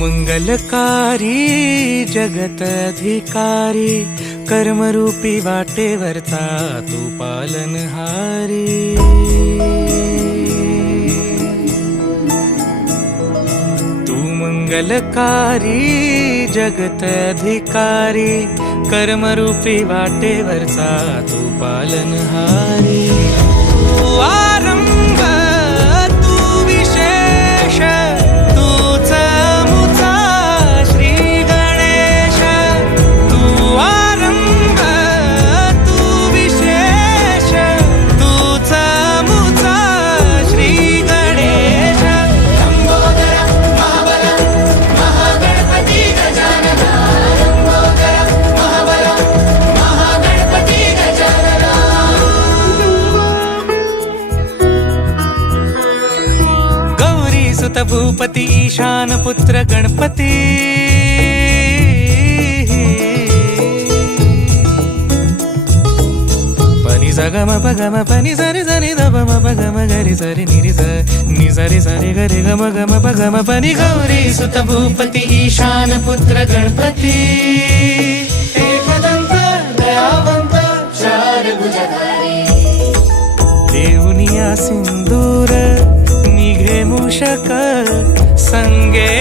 मंगलकारी जगत अधिकारी, कर्मरूपी वाटेवरचा तू पालनहारी। तू मंगलकारी जगत अधिकारी, कर्मरूपी वाटेवरचा तू पालनहारी। तू आरंभ तू विशेष, तूच मुचा श्री गणेश। तू आरंभ तू विशेष, तूच मुचा श्री गणेश। लंबोदर महाबल महागणपती गजानन, लंबोदर महाबल महागणपती गजानन। गौरी सुत भूपती ईशान पुत्र गणपती, पनी सगम पगम पनी सरि सरि द म पगम गरि सरि निरि स नि सरि सरि गरि गम गम पगम पनी। गौरी सुत भूपती ईशान पुत्र गणपती, एकदंत दयावंत चार भुजधारी। देऊनिया सिंदूर निघे मूषक संगे